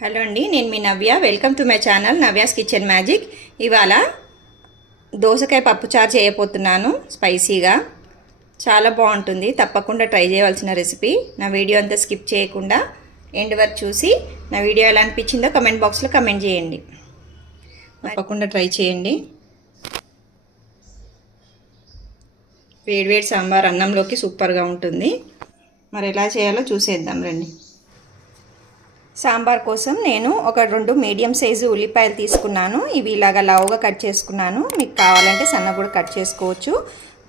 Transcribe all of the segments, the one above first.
Hello అండి నేను మీ Navya. Welcome to my channel Navya's kitchen magic ఇవాళ దోసకాయ పప్పుచారు చేయబోతున్నాను స్పైసీగా. చాలా బాగుంటుంది తప్పకుండా ట్రై చేయవలసిన రెసిపీ. నా వీడియో అంతా స్కిప్ చేయకుండా ఎండ్ వరకు చూసి నా వీడియో ఎలా అనిపించిందో కమెంట్ బాక్స్లో కమెంట్ చేయండి. తప్పకుండా ట్రై చేయండి. వేడివేడి సాంబార్ అన్నంలోకి సూపర్గా ఉంటుంది. మరి ఎలా చేయాలో చూసేద్దాం రండి. సాంబార్ కోసం నేను ఒక రెండు మీడియం సైజు ఉల్లిపాయలు తీసుకున్నాను. ఇవి ఇలాగ లావుగా కట్ చేసుకున్నాను. మీకు కావాలంటే సన్న కూడా కట్ చేసుకోవచ్చు.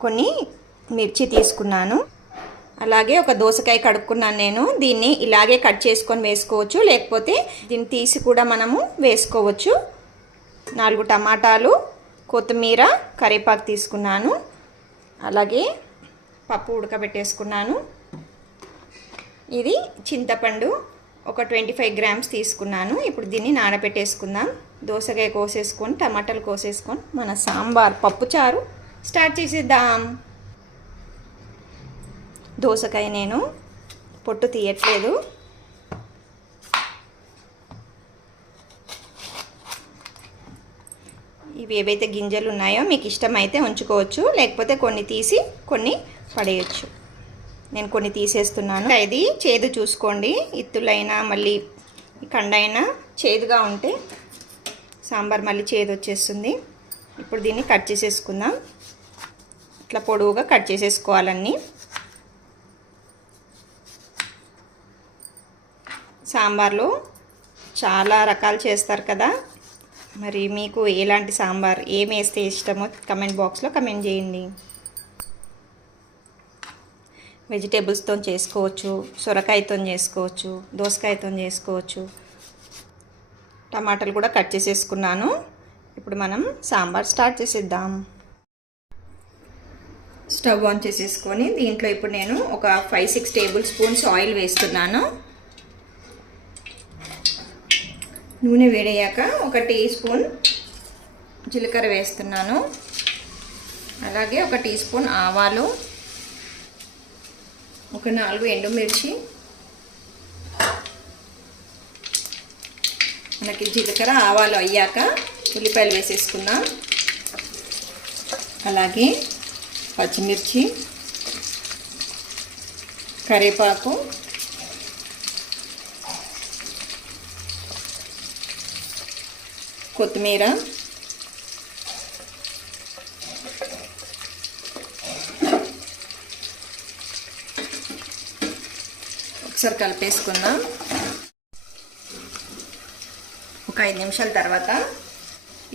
కొన్ని మిర్చి తీసుకున్నాను. అలాగే ఒక దోసకాయ కడుక్కున్నాను నేను. దీన్ని ఇలాగే కట్ చేసుకొని వేసుకోవచ్చు. లేకపోతే దీన్ని తీసి కూడా మనము వేసుకోవచ్చు. నాలుగు టమాటాలు కొత్తిమీర కరివేపాకు తీసుకున్నాను. అలాగే పప్పు ఉడకబెట్టేసుకున్నాను. ఇది చింతపండు ఒక ట్వంటీ ఫైవ్ గ్రామ్స్ తీసుకున్నాను. ఇప్పుడు దీన్ని నానబెట్టేసుకుందాం. దోసకాయ కోసేసుకొని టమాటాలు కోసేసుకొని మన సాంబార్ పప్పుచారు స్టార్ట్ చేసేద్దాం. దోసకాయ నేను పొట్టు తీయట్లేదు. ఇవి ఏవైతే గింజలు ఉన్నాయో మీకు ఇష్టమైతే ఉంచుకోవచ్చు లేకపోతే కొన్ని తీసి కొన్ని పడేయచ్చు. నేను కొన్ని తీసేస్తున్నాను. ఇది చేదు చూసుకోండి. ఇత్తులైనా మళ్ళీ కండైనా చేదుగా ఉంటే సాంబార్ మళ్ళీ చేదు వచ్చేస్తుంది. ఇప్పుడు దీన్ని కట్ చేసేసుకుందాం. ఇట్లా పొడవుగా కట్ చేసేసుకోవాలన్నీ. సాంబార్లో చాలా రకాలు చేస్తారు కదా. మరి మీకు ఎలాంటి సాంబార్ ఏం వేస్తే ఇష్టమో కమెంట్ బాక్స్లో కమెంట్ చేయండి. వెజిటేబుల్స్తో చేసుకోవచ్చు సొరకాయతో చేసుకోవచ్చు దోసకాయతో చేసుకోవచ్చు. టమాటాలు కూడా కట్ చేసేసుకున్నాను. ఇప్పుడు మనం సాంబార్ స్టార్ట్ చేసేద్దాం. స్టవ్ ఆన్ చేసేసుకొని దీంట్లో ఇప్పుడు నేను ఒక five six tablespoons oil వేస్తున్నాను. నూనె వేడయ్యాక ఒక టీ స్పూన్ జీలకర్ర వేస్తున్నాను. అలాగే ఒక టీ స్పూన్ ఆవాలు ఒక నాలుగు ఎండుమిర్చి మనకి జీలకర్ర ఆవాలు అయ్యాక ఉల్లిపాయలు వేసేసుకున్నాం అలాగే పచ్చిమిర్చి కరివేపాకు కొత్తిమీర ఒకసారి కలిపేసుకుందాం. ఒక ఐదు నిమిషాల తర్వాత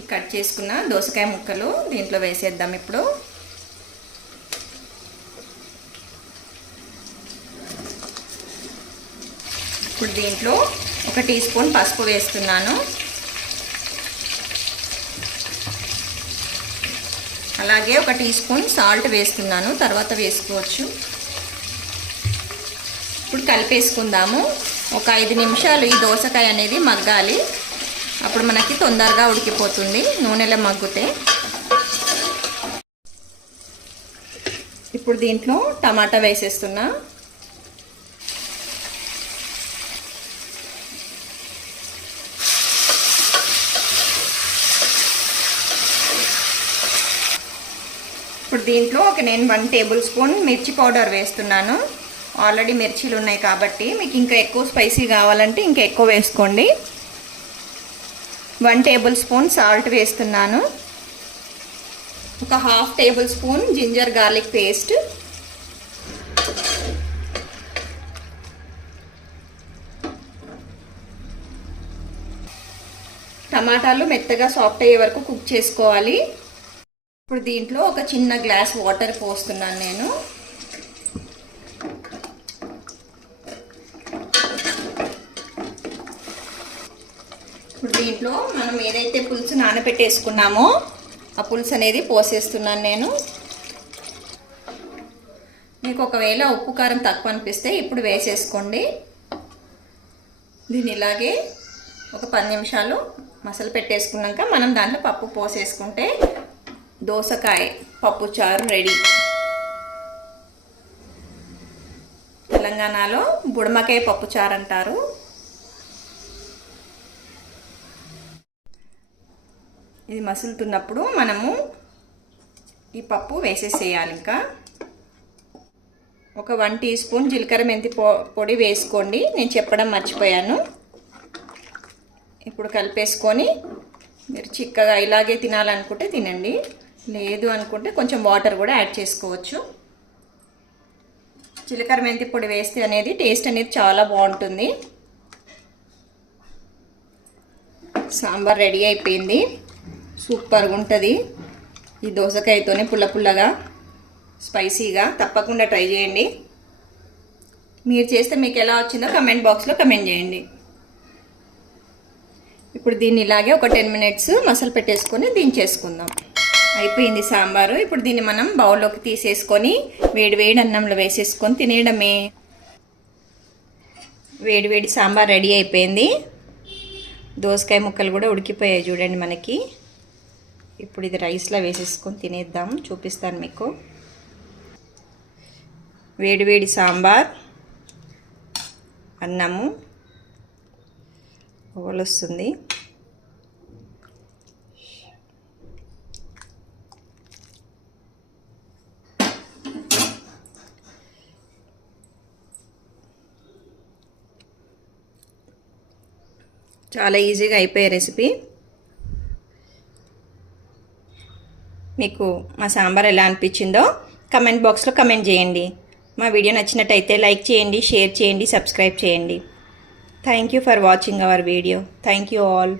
ఈ కట్ చేసుకున్న దోసకాయ ముక్కలు దీంట్లో వేసేద్దాం ఇప్పుడు. ఇప్పుడు దీంట్లో ఒక టీ స్పూన్ పసుపు వేస్తున్నాను. అలాగే ఒక టీ స్పూన్ సాల్ట్ వేస్తున్నాను. తర్వాత వేసుకోవచ్చు. ఇప్పుడు కలిపేసుకుందాము. ఒక ఐదు నిమిషాలు ఈ దోసకాయ అనేది మగ్గాలి. అప్పుడు మనకి తొందరగా ఉడికిపోతుంది నూనెలో మగ్గితే. ఇప్పుడు దీంట్లో టమాటా వేసేస్తున్నా. ఇప్పుడు దీంట్లో ఒక నేను వన్ టేబుల్ స్పూన్ మిర్చి పౌడర్ వేస్తున్నాను. ఆల్రెడీ మిర్చీలు ఉన్నాయి కాబట్టి మీకు ఇంకా ఎక్కువ స్పైసీ కావాలంటే ఇంకా ఎక్కువ వేసుకోండి. వన్ టేబుల్ స్పూన్ సాల్ట్ వేస్తున్నాను. ఒక half tablespoon ginger garlic paste. టమాటాలు మెత్తగా సాఫ్ట్ అయ్యే వరకు కుక్ చేసుకోవాలి. ఇప్పుడు దీంట్లో ఒక చిన్న గ్లాస్ వాటర్ పోస్తున్నాను నేను. ఇప్పుడు దీంట్లో మనం ఏదైతే పులుసు నానబెట్టేసుకున్నామో ఆ పులుసు అనేది పోసేస్తున్నాను నేను. మీకు ఒకవేళ ఉప్పు కారం తక్కువ అనిపిస్తే ఇప్పుడు వేసేసుకోండి. దీన్ని ఇలాగే ఒక పది నిమిషాలు మసలు పెట్టేసుకున్నాక మనం దాంట్లో పప్పు పోసేసుకుంటే దోసకాయ పప్పు చారు రెడీ. తెలంగాణలో బుడమకాయ పప్పు చారు అంటారు. ఇది మసులుతున్నప్పుడు మనము ఈ పప్పు వేసేసేయాలి ఇంకా. ఒక వన్ టీ స్పూన్ జీలకర్ర మెంతి పొ పొడి వేసుకోండి. నేను చెప్పడం మర్చిపోయాను. ఇప్పుడు కలిపేసుకొని మీరు చిక్కగా ఇలాగే తినాలనుకుంటే తినండి. లేదు అనుకుంటే కొంచెం వాటర్ కూడా యాడ్ చేసుకోవచ్చు. జీలకర్ర మెంతి పొడి వేస్తే అనేది టేస్ట్ అనేది చాలా బాగుంటుంది. సాంబార్ రెడీ అయిపోయింది. సూపర్గా ఉంటుంది ఈ దోసకాయతోనే పుల్ల పుల్లగా స్పైసీగా తప్పకుండా ట్రై చేయండి. మీరు చేస్తే మీకు ఎలా వచ్చిందో కమెంట్ బాక్స్లో కమెంట్ చేయండి. ఇప్పుడు దీన్ని ఇలాగే ఒక టెన్ మినిట్స్ మసాలా పెట్టేసుకొని దించేసుకుందాం. అయిపోయింది సాంబారు. ఇప్పుడు దీన్ని మనం బౌల్లోకి తీసేసుకొని వేడి వేడి అన్నంలో వేసేసుకొని తినేయడమే. వేడి వేడి సాంబార్ రెడీ అయిపోయింది. దోసకాయ ముక్కలు కూడా ఉడికిపోయాయి చూడండి మనకి. ఇప్పుడు ఇది రైస్లో వేసేసుకొని తినేద్దాం. చూపిస్తాను మీకు. వేడివేడి సాంబార్ అన్నము వస్తుంది చాలా ఈజీగా అయిపోయే రెసిపీ. మీకు మా సాంబార్ ఎలా అనిపించిందో కమెంట్ బాక్స్లో కమెంట్ చేయండి. మా వీడియో నచ్చినట్టయితే లైక్ చేయండి షేర్ చేయండి సబ్స్క్రైబ్ చేయండి. Thank you for watching our video thank you all